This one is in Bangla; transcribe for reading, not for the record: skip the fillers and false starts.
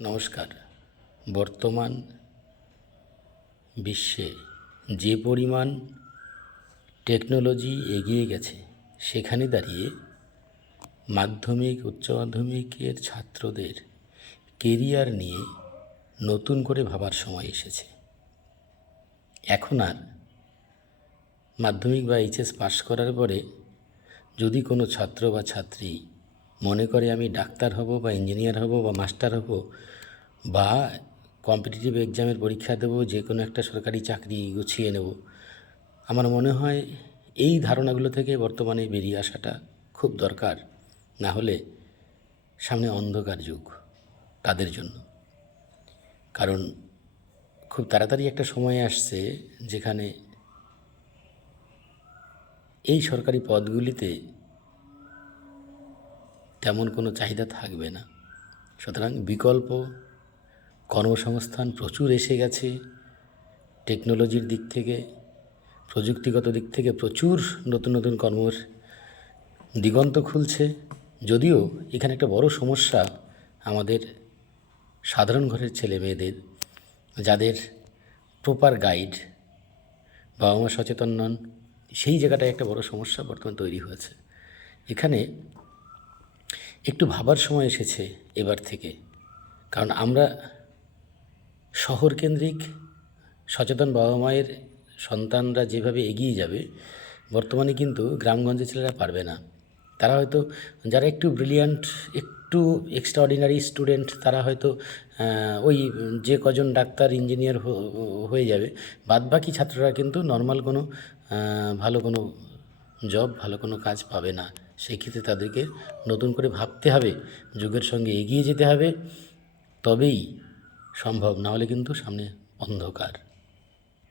নমস্কার। বর্তমান বিশ্বে যে পরিমাণ টেকনোলজি এগিয়ে গেছে, সেখানে দাঁড়িয়ে মাধ্যমিক উচ্চ মাধ্যমিকের ছাত্রদের কেরিয়ার নিয়ে নতুন করে ভাবার সময় এসেছে। এখন আর মাধ্যমিক বা এইচএস পাশ করার পরে যদি কোনো ছাত্র বা ছাত্রী মনে করে আমি ডাক্তার হব বা ইঞ্জিনিয়ার হব বা মাস্টার হব বা কম্পিটিটিভ এক্সামের পরীক্ষা দেব, যে কোনো একটা সরকারি চাকরি গুছিয়ে নেব, আমার মনে হয় এই ধারণাগুলো থেকে বর্তমানে বেরিয়ে আসাটা খুব দরকার। না হলে সামনে অন্ধকার যুগ তাদের জন্য। কারণ খুব তাড়াতাড়ি একটা সময় আসছে যেখানে এই সরকারি পদগুলিতে তেমন কোনো চাহিদা থাকবে না। সুতরাং বিকল্প কর্মসংস্থান প্রচুর এসে গেছে। টেকনোলজির দিক থেকে, প্রযুক্তিগত দিক থেকে প্রচুর নতুন নতুন কর্মর দিগন্ত খুলছে। যদিও এখানে একটা বড় সমস্যা আমাদের সাধারণ ঘরের ছেলে মেয়েদের, যাদের প্রপার গাইড, বাবা মা সচেতন নন, সেই জায়গাটায় একটা বড় সমস্যা বর্তমান তৈরি হয়েছে। এখানে একটু ভাবার সময় এসেছে এবার থেকে। কারণ আমরা শহরকেন্দ্রিক সচেতন বাবা মায়ের সন্তানরা যেভাবে এগিয়ে যাবে, বর্তমানে কিন্তু গ্রামগঞ্জের ছেলেরা পারবে না। তারা হয়তো, যারা একটু ব্রিলিয়ান্ট, একটু এক্সট্রাঅর্ডিনারি স্টুডেন্ট, তারা হয়তো ওই যে কজন ডাক্তার ইঞ্জিনিয়ার হয়ে যাবে, বাদবাকি ছাত্ররা কিন্তু নর্মাল কোনো ভালো কোনো জব, ভালো কোনো কাজ পাবে না। সেই ক্ষেত্রে তাদেরকে নতুন করে ভাবতে হবে, যুগের সঙ্গে এগিয়ে যেতে হবে, তবেই সম্ভব। না হলে কিন্তু সামনে অন্ধকার।